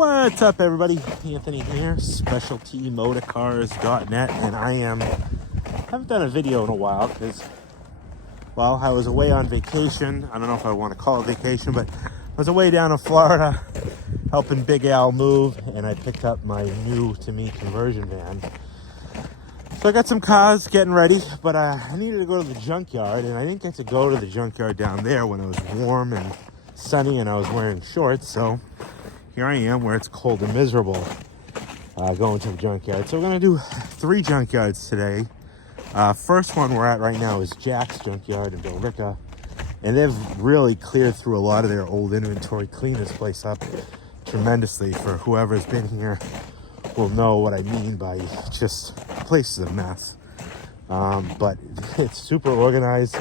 What's up, everybody? Anthony here, specialtymotorcars.net, and haven't done a video in a while because, well, I was away on vacation. I don't know if I want to call it vacation, but I was away down in Florida helping Big Al move, and I picked up my new to me conversion van. So I got some cars getting ready, but I needed to go to the junkyard, and I didn't get to go to the junkyard down there when it was warm and sunny and I was wearing shorts. So here I am where it's cold and miserable, going to the junkyard. So we're gonna do 3 junkyards today. First one we're at right now is Jack's Junkyard in Billerica, and they've really cleared through a lot of their old inventory, cleaned this place up tremendously. For whoever's been here will know what I mean by just the place is a mess. But it's super organized.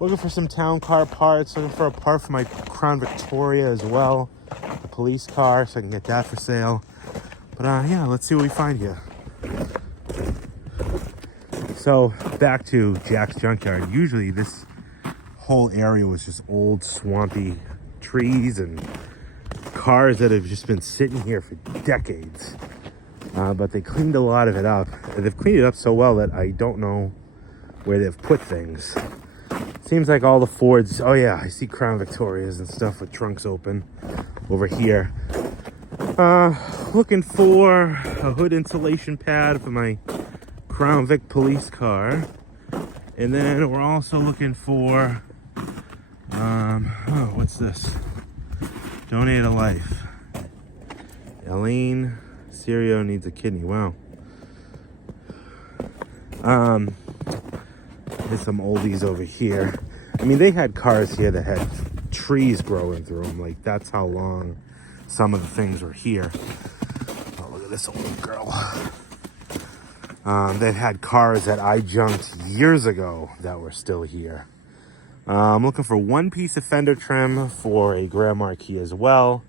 Looking for some town car parts, looking for a part for my Crown Victoria as well, the police car, so I can get that for sale. But yeah, let's see what we find here. So back to Jack's Junkyard. Usually this whole area was just old swampy trees and cars that have just been sitting here for decades. But they cleaned a lot of it up. And they've cleaned it up so well that I don't know where they've put things. Seems like all the Fords, oh yeah, I see Crown Victorias and stuff with trunks open over here. Looking for a hood insulation pad for my Crown Vic police car. And then we're also looking for, oh, what's this? Donate a life. Elaine Serio needs a kidney, wow. There's some oldies over here. I mean, they had cars here that had trees growing through them. Like, that's how long some of the things were here. Oh, look at this old girl. They've had cars that I junked years ago that were still here. I'm looking for one piece of fender trim for a Grand Marquis as well.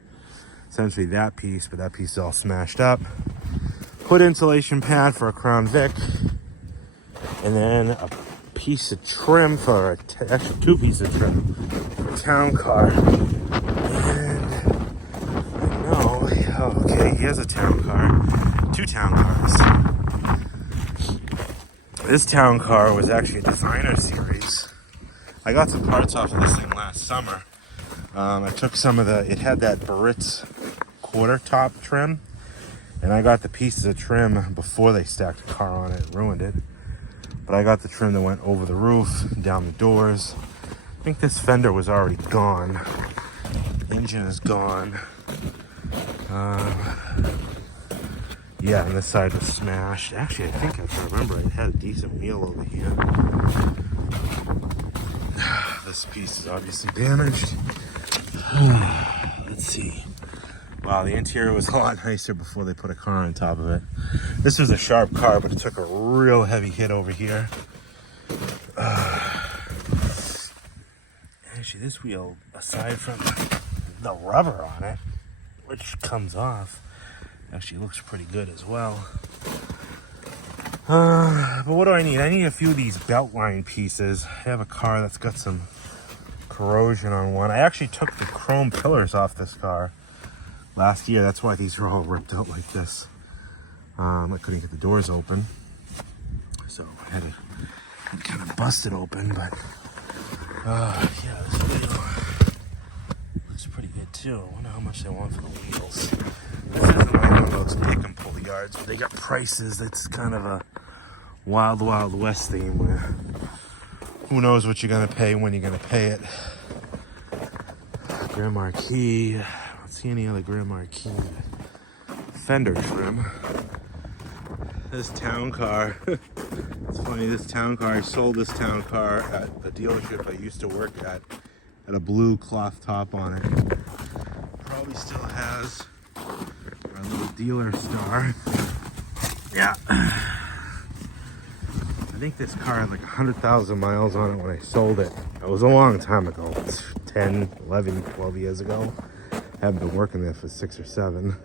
Essentially that piece, but that piece is all smashed up. Hood insulation pad for a Crown Vic. And then a piece of trim for actually 2 pieces of trim for a town car. And I know, oh, okay, here's a town car. 2 town cars. This town car was actually a designer series. I got some parts off of this thing last summer. I took some of it had that Barrett's quarter top trim, and I got the pieces of trim before they stacked the car on it and ruined it. But I got the trim that went over the roof, down the doors. I think this fender was already gone. Engine is gone. Yeah, and this side was smashed. Actually, I think if I remember, it had a decent wheel over here. This piece is obviously damaged. Let's see. Wow, the interior was a lot nicer before they put a car on top of it. This was a sharp car, but it took a real heavy hit over here. Actually, this wheel, aside from the rubber on it, which comes off, actually looks pretty good as well. But what do I need? I need a few of these belt line pieces. I have a car that's got some corrosion on one. I actually took the chrome pillars off this car last year. That's why these are all ripped out like this. I couldn't get the doors open, so I had to kind of bust it open. But yeah, this wheel looks pretty good too. I wonder how much they want for the wheels. This isn't like one of those pick and pull yards, but they got prices. It's kind of a wild, wild west theme where who knows what you're gonna pay when you're gonna pay it. Grand Marquis. See any other Grand Marquis fender trim. This town car, it's funny, this town car, I sold this town car at a dealership I used to work at a blue cloth top on it. Probably still has our little dealer star. Yeah. I think this car had like 100,000 miles on it when I sold it. It was a long time ago. It's 10, 11, 12 years ago. I haven't been working there for 6 or 7.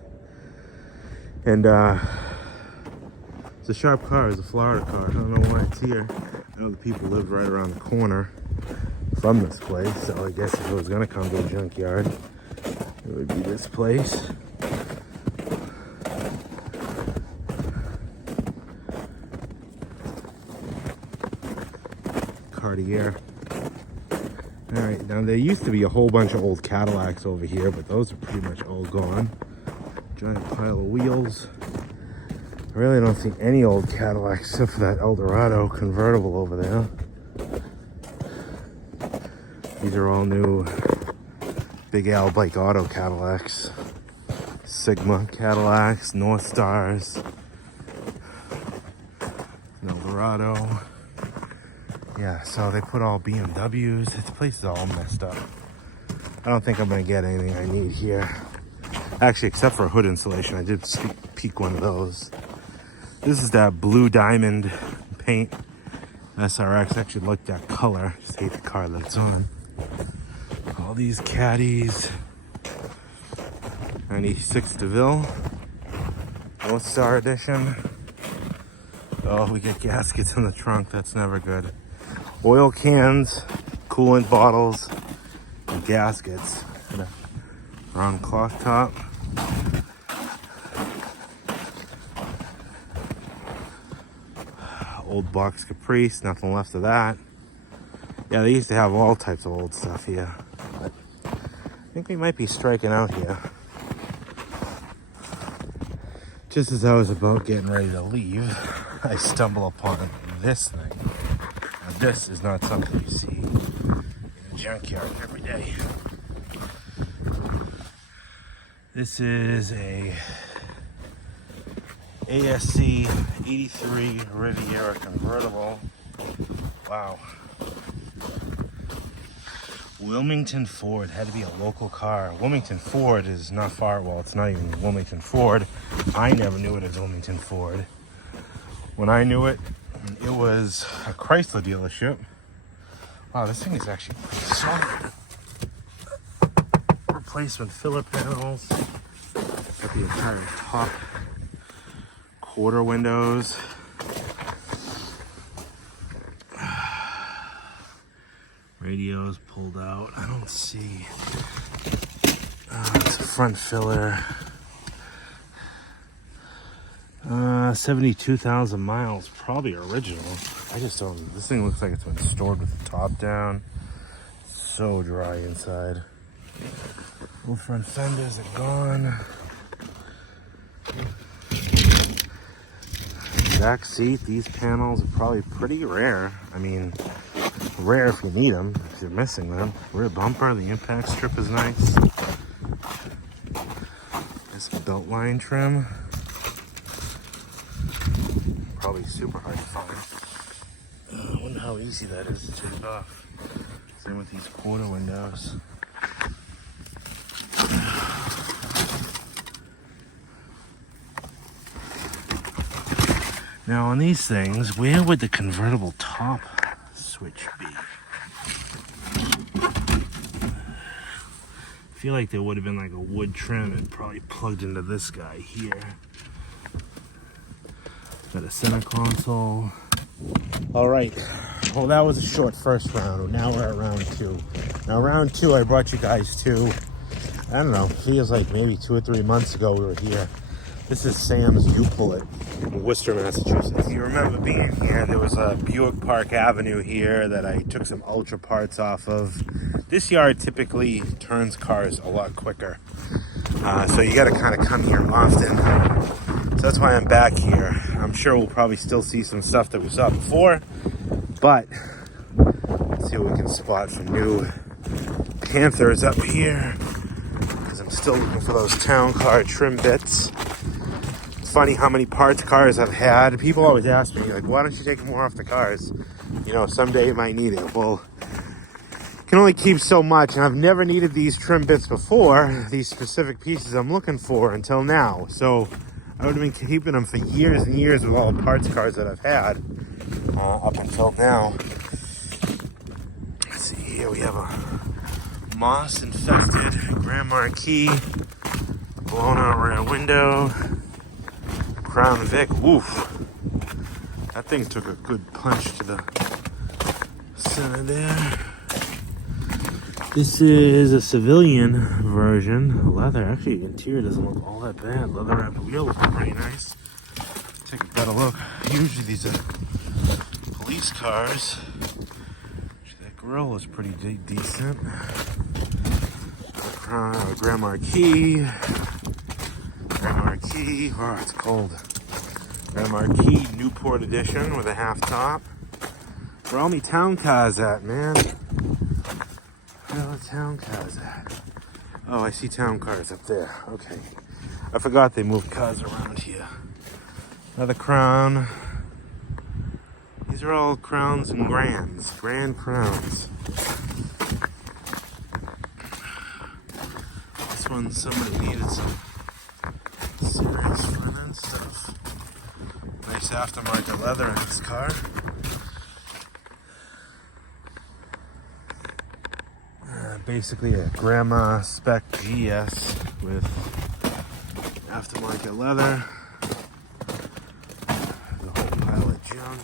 And it's a sharp car. It's a Florida car. I don't know why it's here. I know the people lived right around the corner from this place, so I guess if it was gonna come to a junkyard, it would be this place. Cartier. All right, now there used to be a whole bunch of old Cadillacs over here, but those are pretty much all gone. Giant pile of wheels. I really don't see any old Cadillacs except for that Eldorado convertible over there. These are all new Big Al Bike Auto Cadillacs. Sigma Cadillacs, North Stars, Eldorado. Yeah, so they put all BMWs. This place is all messed up. I don't think I'm gonna get anything I need here. Actually, except for a hood insulation, I did peek one of those. This is that blue diamond paint SRX. I actually like that color. Just hate the car that it's on. All these caddies. 96 Deville. North Star edition. Oh, we get gaskets in the trunk. That's never good. Oil cans, coolant bottles, and gaskets. Wrong cloth top. Old box Caprice, nothing left of that. Yeah, they used to have all types of old stuff here. But I think we might be striking out here. Just as I was about getting ready to leave, I stumble upon this thing. Now, this is not something you see in a junkyard every day. This is a ASC 83 Riviera convertible. Wow. Wilmington Ford, had to be a local car. Wilmington Ford is not far, well, it's not even Wilmington Ford. I never knew it as Wilmington Ford. When I knew it, it was a Chrysler dealership. Wow, this thing is actually pretty solid. Replacement filler panels. Got the entire top quarter windows. Radios pulled out. I don't see. It's a front filler. 72,000 miles. Probably original. I just don't. This thing looks like it's been stored with the top down. So dry inside. Both front fenders are gone. Back seat. These panels are probably pretty rare. I mean, rare if you need them, if you're missing them. Rear bumper, the impact strip is nice. This belt line trim, probably super hard to find. I wonder how easy that is to take off. Same with these quarter windows. Now on these things, where would the convertible top switch be? I feel like there would have been like a wood trim and probably plugged into this guy here. Got a center console. All right, well that was a short first round. Now we're at round two. Now round two, I brought you guys to, I don't know, feels like maybe 2 or 3 months ago we were here. This is Sam's U-Bullet in Worcester, Massachusetts. If you remember being here, there was a Buick Park Avenue here that I took some ultra parts off of. This yard typically turns cars a lot quicker. So you gotta kind of come here often. So that's why I'm back here. I'm sure we'll probably still see some stuff that we saw before, but let's see what we can spot from new Panthers up here, because I'm still looking for those town car trim bits. Funny how many parts cars I've had. People always ask me, like, why don't you take more off the cars? You know, someday you might need it. Well, you can only keep so much, and I've never needed these trim bits before, these specific pieces I'm looking for, until now. So I would have been keeping them for years and years with all the parts cars that I've had up until now. Let's see here, we have a moss infected Grand Marquis, blown out rear window. Crown Vic, woof. That thing took a good punch to the center there. This is a civilian version. Leather, actually the interior doesn't look all that bad. Leather wrapped wheel looks pretty nice. Take a better look. Usually these are police cars. grill is pretty decent. Grand Marquis. Oh, it's cold. Grand Marquis Newport Edition with a half top. Where all me town cars at, man? Where are the town cars at? Oh, I see town cars up there. Okay. I forgot they moved cars around here. Another Crown. These are all Crowns and Grands. Grand Crowns. This one, somebody needed some serious front end stuff. Nice aftermarket leather in this car. Basically a grandma spec GS with aftermarket leather. The whole pile of junk.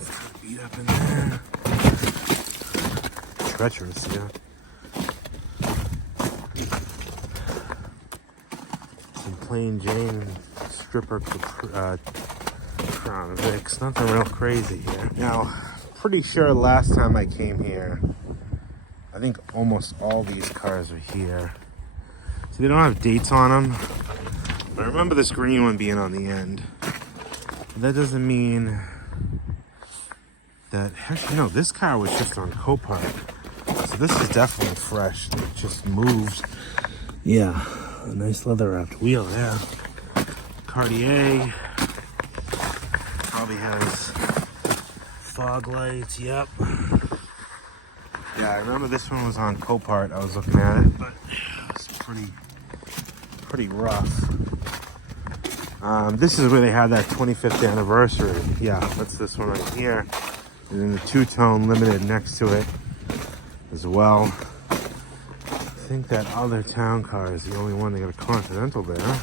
It's kind of beat up in there. Treacherous, yeah. Some plain Jane stripper Crown Vics. Nothing real crazy here. Now, pretty sure last time I came here, I think almost all these cars are here. So they don't have dates on them. But I remember this green one being on the end. But that doesn't mean that... Actually, no, this car was just on Copart. So this is definitely fresh. It just moved. Yeah, a nice leather wrapped wheel there. Cartier. Probably has fog lights, yep. Yeah, I remember this one was on Copart. I was looking at it, but it's pretty rough. This is where they had that 25th anniversary. Yeah, that's this one right here. And then the two-tone limited next to it as well. I think that other town car is the only one that got a Continental there.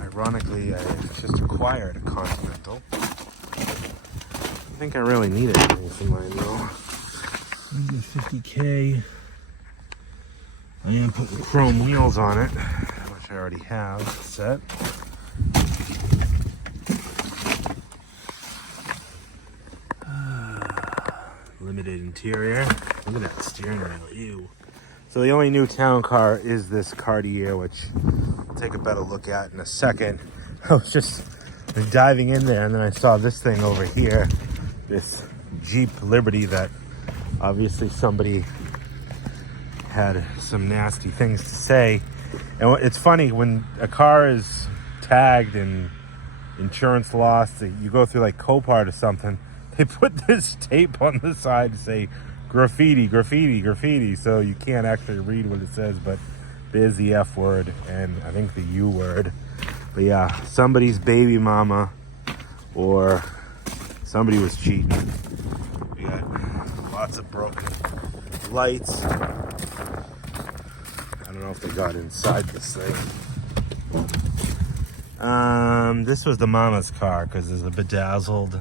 Ironically, I just acquired a Continental. I think I really need anything for mine though. 50K. I am putting chrome wheels on it, which I already have set. Limited interior. Look at that steering wheel. Ew. So the only new town car is this Cartier, which I'll take a better look at in a second. I was just diving in there, and then I saw this thing over here, this Jeep Liberty that obviously somebody had some nasty things to say. And it's funny, when a car is tagged and insurance lost, you go through like Copart or something, they put this tape on the side to say graffiti, graffiti, graffiti, so you can't actually read what it says, but there's the F word and I think the U word. But yeah, somebody's baby mama or somebody was cheating. We got lots of broken lights. I don't know if they got inside this thing. This was the mama's car because there's a bedazzled,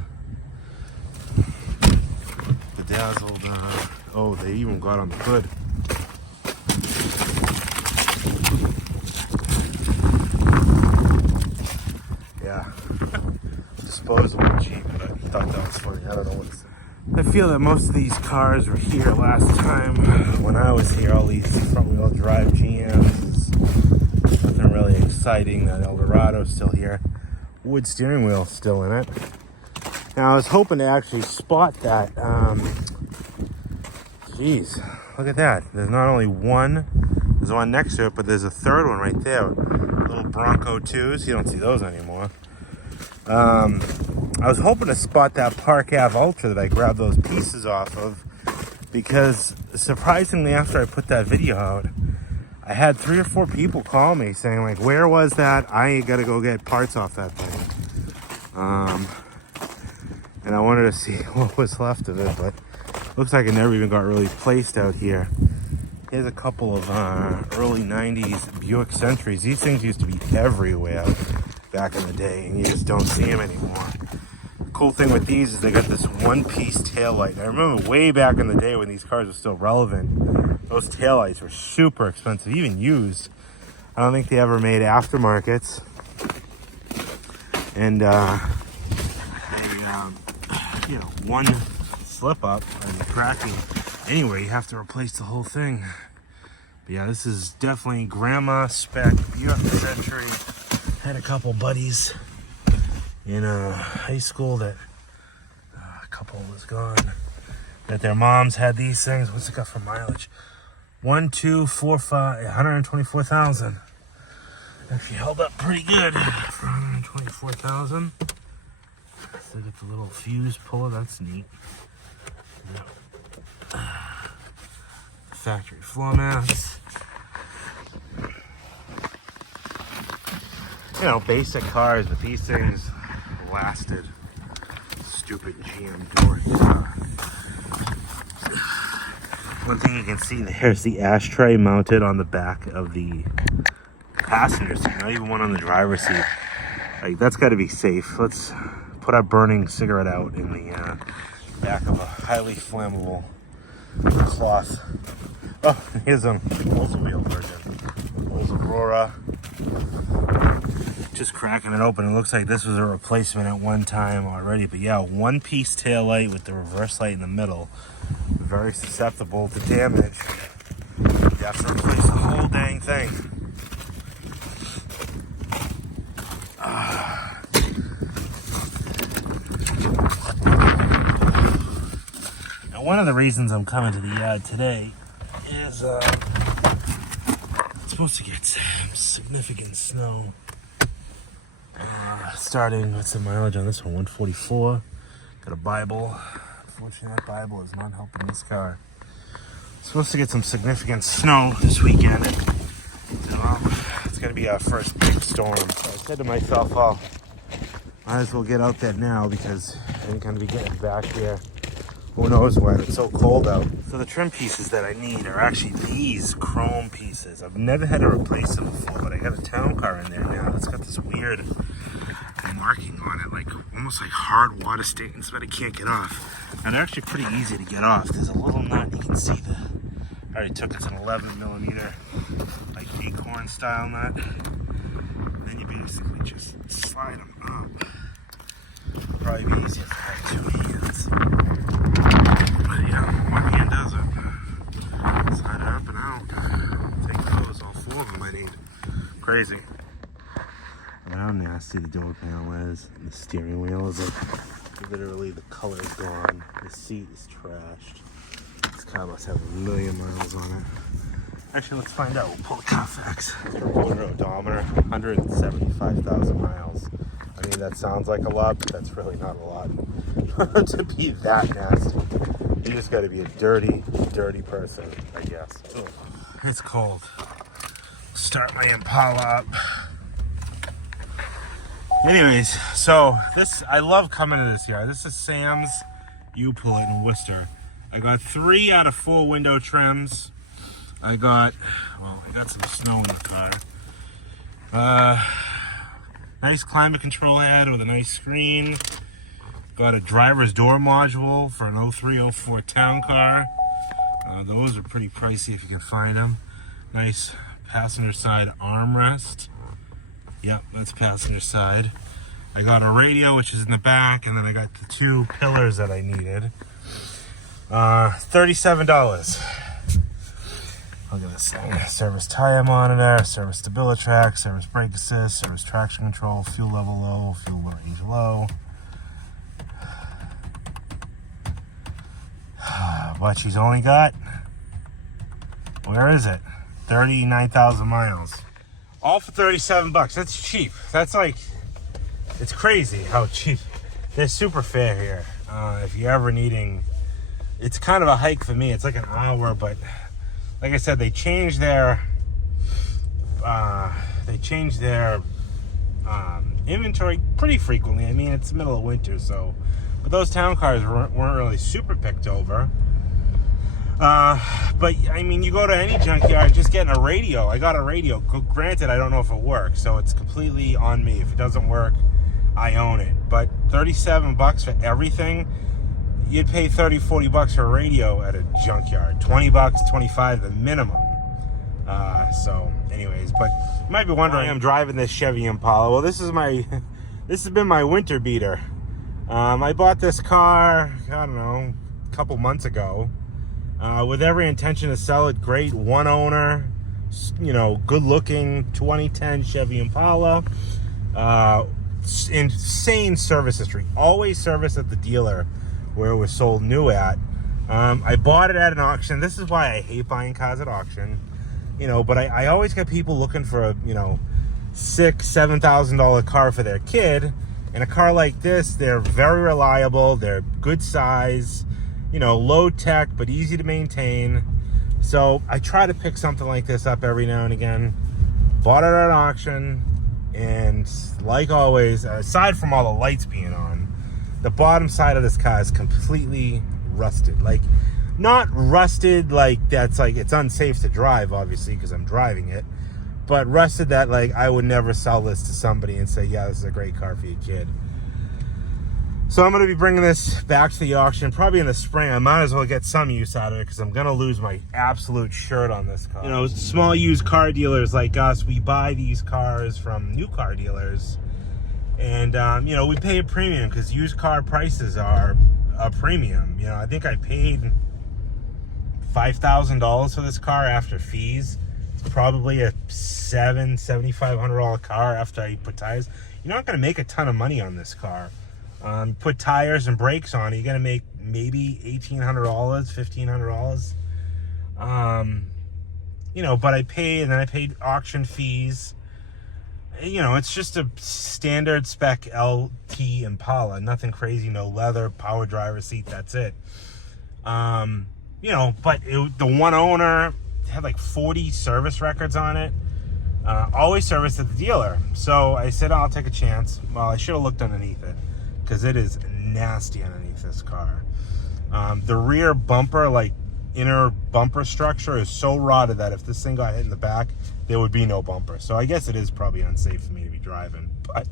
oh, they even got on the hood. Yeah, disposable Jeep, but I thought that was funny. I don't know what's. I feel that most of these cars were here last time when I was here. All these front-wheel drive GMs. Nothing really exciting. That Eldorado's still here. Wood steering wheel still in it. Now I was hoping to actually spot that. Geez, look at that. There's not only one, there's one next to it, but there's a third one right there. Little Bronco 2s. You don't see those anymore. I was hoping to spot that Park Ave Ultra that I grabbed those pieces off of, because surprisingly after I put that video out, I had 3 or 4 people call me saying like, where was that? I gotta go get parts off that thing. And I wanted to see what was left of it, but looks like it never even got really placed out here. Here's a couple of early 90s Buick Centuries. These things used to be everywhere back in the day, and you just don't see them anymore. The cool thing with these is they got this one-piece taillight. I remember way back in the day when these cars were still relevant, Those taillights were super expensive, even used. I don't think they ever made aftermarkets. And you know, one slip up and cracking anywhere, you have to replace the whole thing. But yeah, this is definitely grandma spec, Buick Century. Had a couple buddies in high school that a couple was gone, that their moms had these things. What's it got for mileage? 124,000. Actually held up pretty good for 124,000. So they got the little fuse puller. That's neat. Yeah. Factory floor mats. You know, basic cars, but these things lasted. Stupid GM door. One thing you can see there is the ashtray mounted on the back of the passenger seat, not even one on the driver's seat. Like, that's got to be safe. Let's put our burning cigarette out in the back of a highly flammable cloth. Oh, here's an Oldsmobile version. Aurora. Just cracking it open. It looks like this was a replacement at one time already. But yeah, one-piece tail light with the reverse light in the middle. Very susceptible to damage. You have to replace the whole dang thing. Now, one of the reasons I'm coming to the yard today is it's supposed to get some significant snow. Starting, what's the mileage on this one? 144. Got a Bible. Unfortunately, that Bible is not helping this car. Supposed to get some significant snow this weekend. Well, it's going to be our first big storm. So I said to myself, well, might as well get out there now because I ain't going to be getting back here. Who knows when? It's so cold out. So the trim pieces that I need are actually these chrome pieces. I've never had to replace them before, but I got a town car in there now. It's got this weird marking on it, like almost like hard water stains, but I can't get off. And they're actually pretty easy to get off. There's a little nut, you can see I already took it's an 11mm, like acorn style nut. And then you basically just slide them up. It'll probably be easier if I have two hands. But yeah, one hand does it. Slide it up and out. Take those, all four of them I need. Crazy. How nasty the door panel is. The steering wheel is like, literally the color is gone. The seat is trashed. This car must have 1,000,000 miles on it. Actually, let's find out. We'll pull the Carfax. Recorder odometer, 175,000 miles. I mean, that sounds like a lot, but that's really not a lot. To be that nasty. You just gotta be a dirty, dirty person, I guess. Ugh. It's cold. Start my Impala up. Anyways, so I love coming to this yard. This is Sam's U-Pull in Worcester. I got 3 out of 4 window trims. I got some snow in the car. Nice climate control head with a nice screen. Got a driver's door module for an 03-04 town car. Those are pretty pricey if you can find them. Nice passenger side armrest. Yep, that's passenger side. I got a radio, which is in the back, and then I got the 2 pillars that I needed. $37. Look at this thing. Service tire monitor, service StabiliTrak, service brake assist, service traction control, fuel level low, fuel range low. But she's only got, where is it? 39,000 miles. All for $37. That's cheap. That's like, it's crazy how cheap. They're super fair here. If you're ever needing, it's kind of a hike for me. It's like an hour, but like I said, they changed their inventory pretty frequently. I mean, it's the middle of winter, so, but those town cars weren't really super picked over. But I mean, you go to any junkyard, just getting a radio. I got a radio. Granted, I don't know if it works, so it's completely on me. If it doesn't work, I own it. But $37 for everything, you'd pay 30, 40 bucks for a radio at a junkyard. 20 bucks, 25 the minimum. So anyways, but you might be wondering, I'm driving this Chevy Impala. Well, this has been my winter beater. I bought this car, I don't know, a couple months ago, with every intention to sell it. Great one owner, you know, good looking 2010 Chevy Impala. Insane service history. Always serviced at the dealer where it was sold new at. I bought it at an auction. This is why I hate buying cars at auction. You know, but I always get people looking for a, you know, $6,000-$7,000 car for their kid. And a car like this, they're very reliable. They're good size, you know, low tech, but easy to maintain. So I try to pick something like this up every now and again. Bought it at an auction. And like always, aside from all the lights being on, the bottom side of this car is completely rusted. Like, not rusted like that's like it's unsafe to drive, obviously, because I'm driving it, but rusted that like I would never sell this to somebody and say, yeah, this is a great car for your kid. So I'm going to be bringing this back to the auction probably in the spring. I might as well get some use out of it because I'm going to lose my absolute shirt on this car. You know, small used car dealers like us, we buy these cars from new car dealers, and you know, we pay a premium because used car prices are a premium. You know, I think I paid $5,000 for this car after fees. It's probably a $7,500 car after I put tires. You're not going to make a ton of money on this car. Put tires and brakes on it, you're going to make maybe $1,800, $1,500. You know, but I paid, and then I paid auction fees. You know, it's just a standard spec LT Impala. Nothing crazy, no leather, power driver seat, that's it. You know, but the one owner had like 40 service records on it. Always serviced at the dealer. So I said, I'll take a chance. Well, I should have looked underneath it because it is nasty underneath this car. The rear bumper, like inner bumper structure, is so rotted that if this thing got hit in the back, there would be no bumper. So I guess it is probably unsafe for me to be driving. But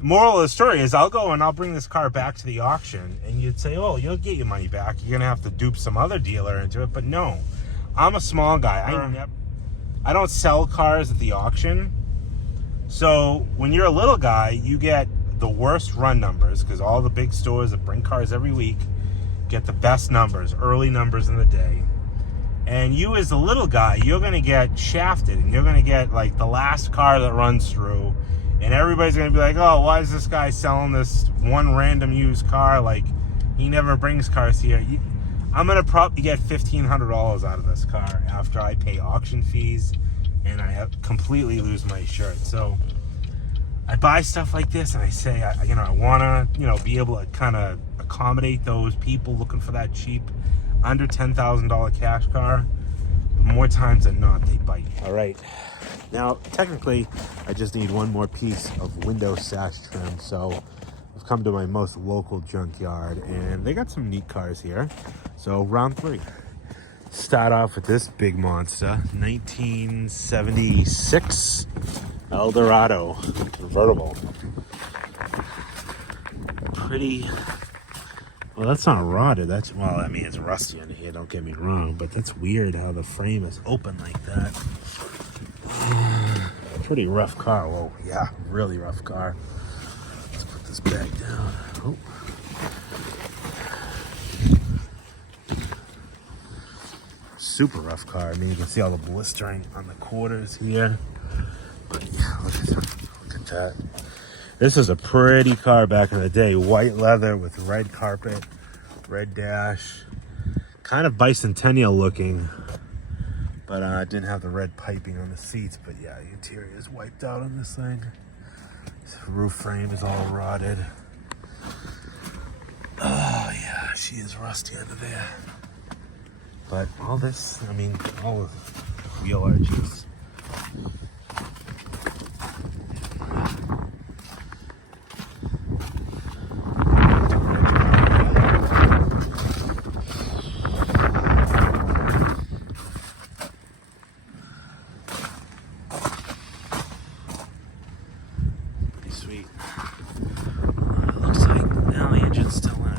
moral of the story is I'll go and I'll bring this car back to the auction, and you'd say, oh, you'll get your money back. You're going to have to dupe some other dealer into it. But no, I'm a small guy. I don't sell cars at the auction. So when you're a little guy, you get the worst run numbers because all the big stores that bring cars every week get the best numbers, early numbers in the day. And you as a little guy, you're going to get shafted, and you're going to get like the last car that runs through. And everybody's going to be like, oh, why is this guy selling this one random used car? Like, he never brings cars here. I'm going to probably get $1,500 out of this car after I pay auction fees and I completely lose my shirt. So I buy stuff like this and I say, you know, I want to, you know, be able to kind of accommodate those people looking for that cheap, under $10,000 cash car. But more times than not, they bite. All right. Now, technically, I just need one more piece of window sash trim, so I've come to my most local junkyard, and they got some neat cars here. So, round three. Start off with this big monster, 1976 Eldorado Convertible. Pretty, well, that's not rotted. That's, well, I mean, it's rusty under here, don't get me wrong, but that's weird how the frame is open like that. Pretty rough car. Whoa, yeah, really rough car. Let's put this bag down. Oh. Super rough car. I mean, you can see all the blistering on the quarters here. But yeah, look at that. This is a pretty car back in the day. White leather with red carpet, red dash. Kind of bicentennial looking. But didn't have the red piping on the seats. But yeah, the interior is wiped out on this thing. This roof frame is all rotted. Oh yeah, she is rusty under there. But all this, I mean, all of the wheel arches. Pretty sweet. Looks like now the engine's still in it.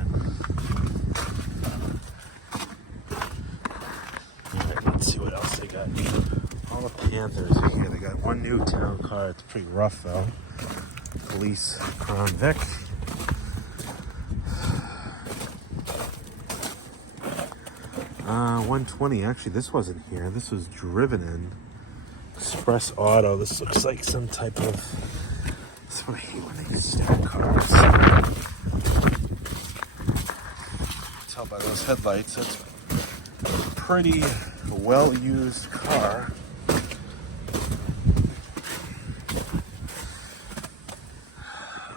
new town car. It's pretty rough though. Police Crown Vic. $120. Actually, this wasn't here. This was driven in. Express Auto. This looks like some type of. That's what I hate when they stack cars. Tell by those headlights, that's a pretty well-used car.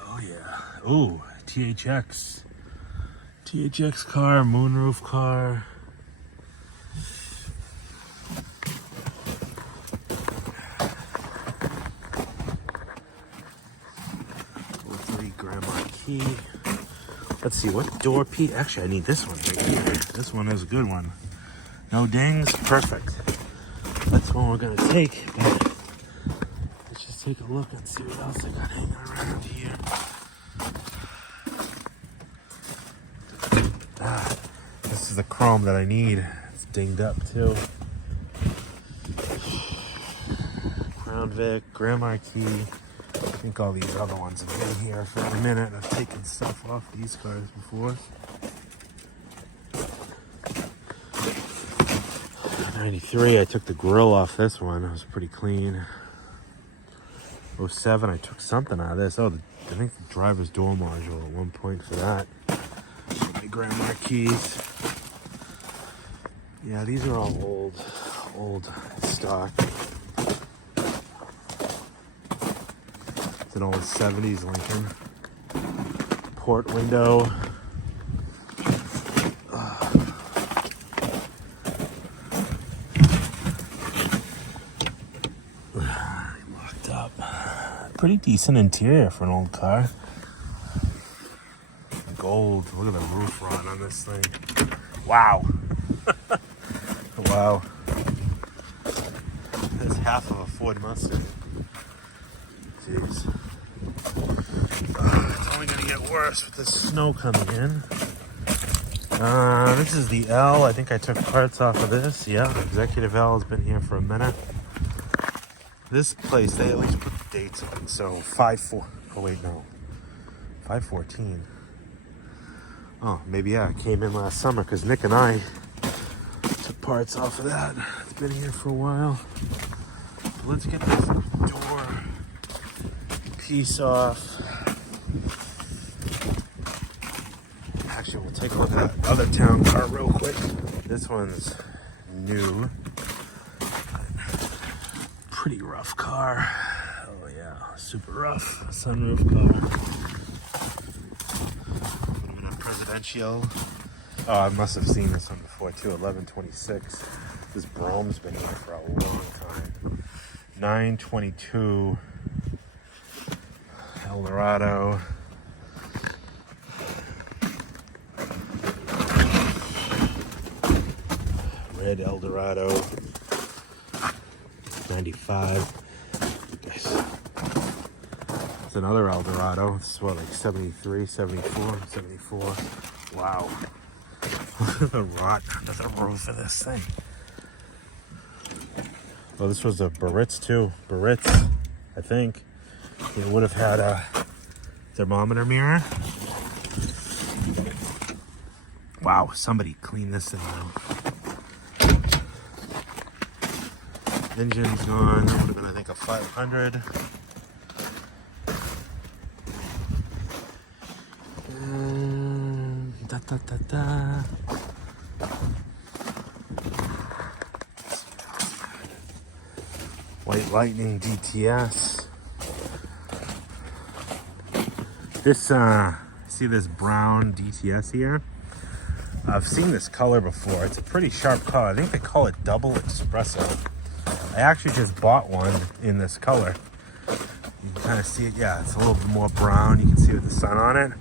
Oh yeah. Ooh, THX. THX car, moonroof car. Marquis. Let's see, what door P? Actually, I need this one right here. This one is a good one. No dings, perfect. That's one we're gonna take. But let's just take a look and see what else I got hanging around here. This is the chrome that I need. It's dinged up too. Crown Vic, Grand Marquis. I think all these other ones have been here for a minute. I've taken stuff off these cars before. 93, I took the grill off this one. It was pretty clean. 07, I took something out of this. Oh, I think the driver's door module at one point for that. My Grand Marquis. Yeah, these are all old stock. An old 70s Lincoln. Port window. Locked up. Pretty decent interior for an old car. Gold. Look at the roof run on this thing. Wow. Wow. That's half of a Ford Mustang. Jeez. It's only going to get worse with the snow coming in. This is the L. I think I took parts off of this. Yeah, Executive L has been here for a minute. This place, they at least put the dates on. So 5/4. Oh wait, no. 5/14. Oh, maybe yeah, it came in last summer because Nick and I took parts off of that. It's been here for a while. Let's get this door piece off. Actually, we'll take a look at that other town car real quick. This one's new. Pretty rough car. Oh yeah, super rough. Sunroof car. Would have been a Presidential. Oh, I must have seen this one before too. 1126. This brome's been here for a long time. 922. Eldorado. Red Eldorado. 95. It's another Eldorado. This is what, like 73, 74, 74. Wow. Look at the rot under the roof of this thing. Oh, this was a Barrett's too. Barrett's, I think. It would have had a thermometer mirror. Wow, somebody cleaned this thing out. Engine's gone. That would have been, I think, a 500. White Lightning DTS. This, see this brown DTS here? I've seen this color before. It's a pretty sharp color. I think they call it double espresso. I actually just bought one in this color. You can kind of see it. Yeah, it's a little bit more brown. You can see with the sun on it.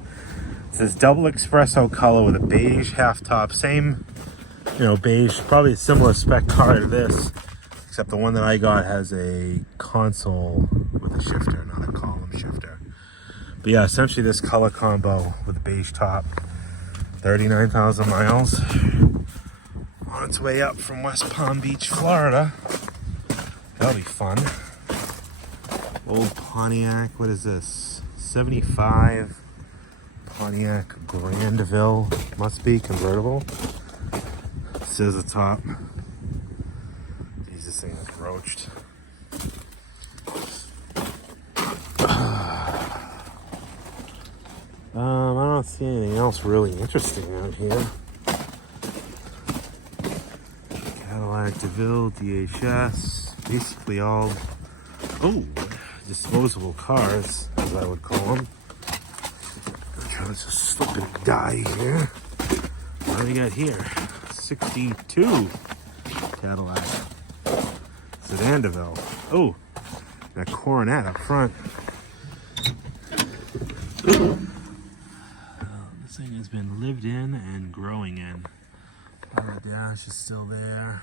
It's this double espresso color with a beige half top. Same, beige, probably a similar spec car to this, except the one that I got has a console with a shifter, not a column shifter. But yeah, essentially this color combo with a beige top. 39,000 miles. On its way up from West Palm Beach, Florida. That'll be fun. Old Pontiac, what is this? 75 Pontiac Deville, must be convertible. It says the top. Jeez, this thing is roached. I don't see anything else really interesting out here. Cadillac, Deville, DHS, basically all, disposable cars, as I would call them. I'm trying to just slip and die here. What do we got here? 62 Cadillac. Sedan Deville. Oh, that Coronet up front. This thing has been lived in and growing in. The dash is still there.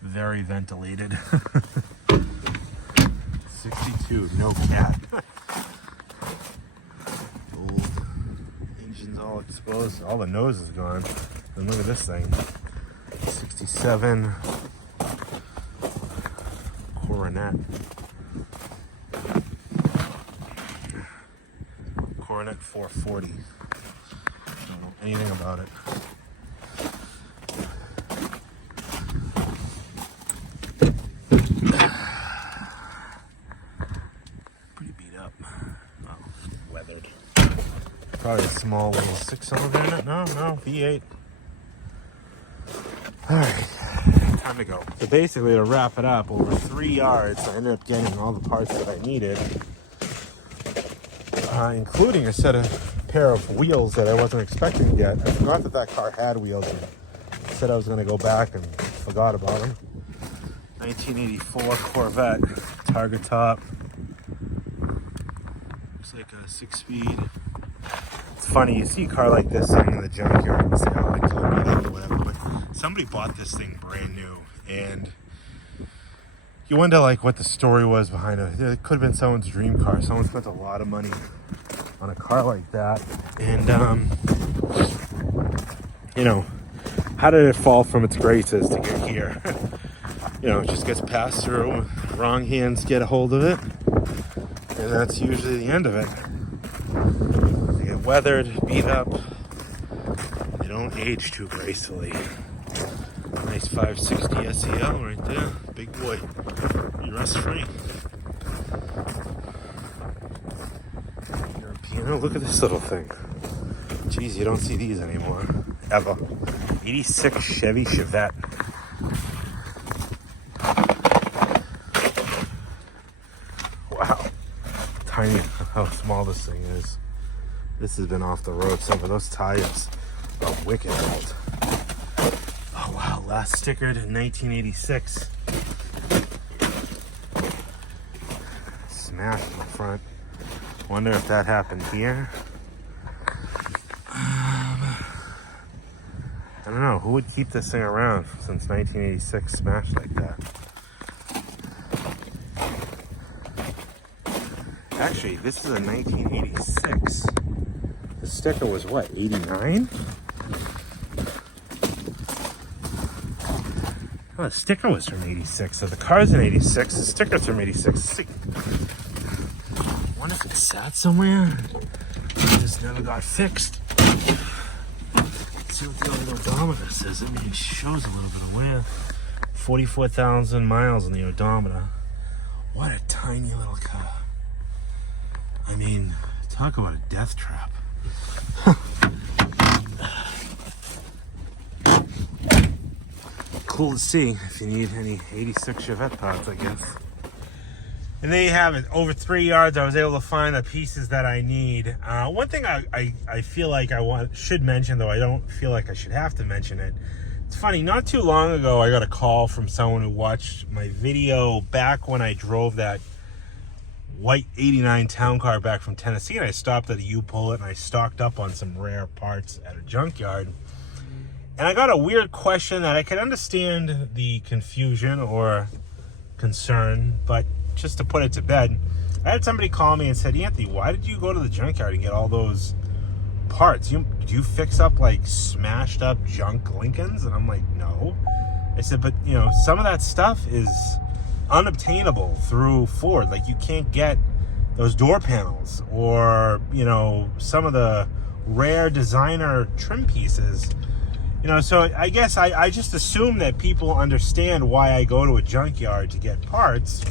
Very ventilated. 62, no cat. Old engine's all exposed. All the nose is gone. And look at this thing. 67 Coronet. Coronet 440. Don't know anything about it. Pretty beat up. Oh, weathered. Probably a small little 6-cylinder in it. No, V8. Alright, time to go. So basically, to wrap it up, over 3 yards, I ended up getting all the parts that I needed, including a pair of wheels that I wasn't expecting to get. I forgot that car had wheels, and I said I was going to go back and forgot about them. 1984 Corvette, target top. Looks like a 6-speed. It's funny, you see a car like this sitting in the junkyard and say, oh, I told me that or whatever, but somebody bought this thing brand new, and you wonder like what the story was behind it. It could have been someone's dream car. Someone spent a lot of money on a car like that, and you know, how did it fall from its graces to get here? You know, it just gets passed through, wrong hands get a hold of it, and that's usually the end of it. They get weathered, beat up, they don't age too gracefully. Nice 560 SEL right there, big boy, be rust free. European, oh, look at this little thing. Jeez, you don't see these anymore, ever. 86 Chevy Chevette. Wow, tiny how small this thing is. This has been off the road. Some of those tires are wicked old. Oh wow, last stickered in 1986. Smashed in the front. Wonder if that happened here. I don't know, who would keep this thing around since 1986 smashed like that? Actually, this is a 1986. The sticker was what, 89? Oh, the sticker was from 86, so the car's in 86, the sticker's from 86. See, I wonder if it sat somewhere. It just never got fixed. Let's see what the old odometer says. I mean, it shows a little bit of wear. 44,000 miles on the odometer. What a tiny little car. I mean, talk about a death trap. Cool to see if you need any 86 Chevette parts, I guess. And there you have it. Over 3 yards, I was able to find the pieces that I need. One thing I feel like I should mention, though I don't feel like I should have to mention it. It's funny, not too long ago, I got a call from someone who watched my video back when I drove that white 89 town car back from Tennessee, and I stopped at a U-Pull and I stocked up on some rare parts at a junkyard. And I got a weird question that I could understand the confusion or concern, but just to put it to bed, I had somebody call me and said, Anthony, why did you go to the junkyard and get all those parts? Do you fix up like smashed up junk Lincolns? And I'm like, no. I said, but you know, some of that stuff is unobtainable through Ford. Like, you can't get those door panels or, you know, some of the rare designer trim pieces. You know, so I guess I just assume that people understand why I go to a junkyard to get parts.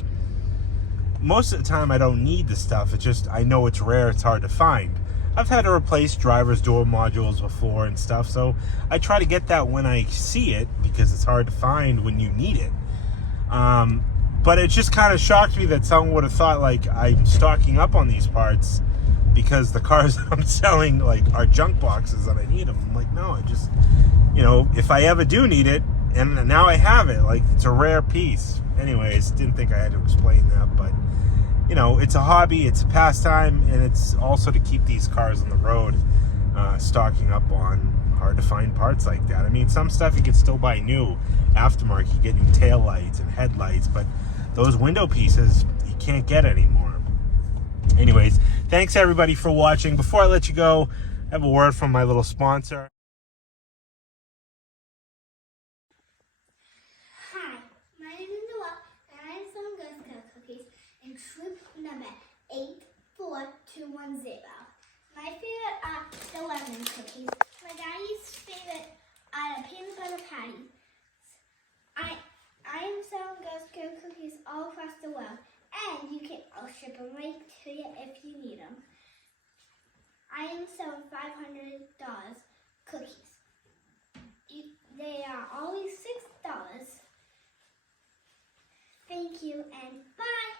Most of the time I don't need the stuff. It's just, I know it's rare, it's hard to find. I've had to replace driver's door modules before and stuff, so I try to get that when I see it, because it's hard to find when you need it. But it just kind of shocked me that someone would have thought, like, I'm stocking up on these parts because the cars that I'm selling, like, are junk boxes and I need them. I'm like, no, I just, you know, if I ever do need it, and now I have it, like, it's a rare piece. Anyways, didn't think I had to explain that, but, you know, it's a hobby, it's a pastime, and it's also to keep these cars on the road, stocking up on hard to find parts like that. I mean, some stuff you can still buy new, aftermarket, you get new tail lights and headlights, but those window pieces you can't get anymore. Anyways, thanks everybody for watching. Before I let you go, I have a word from my little sponsor. Hi, my name is Noah, and I'm from Girl Scout Cookies in troop number 84210. My favorite are the lemon cookies. My daddy's favorite are the peanut butter patties. I am selling Girl Scout cookies all across the world, and I'll ship them right to you if you need them. I am selling $500 cookies. They are always $6. Thank you and bye.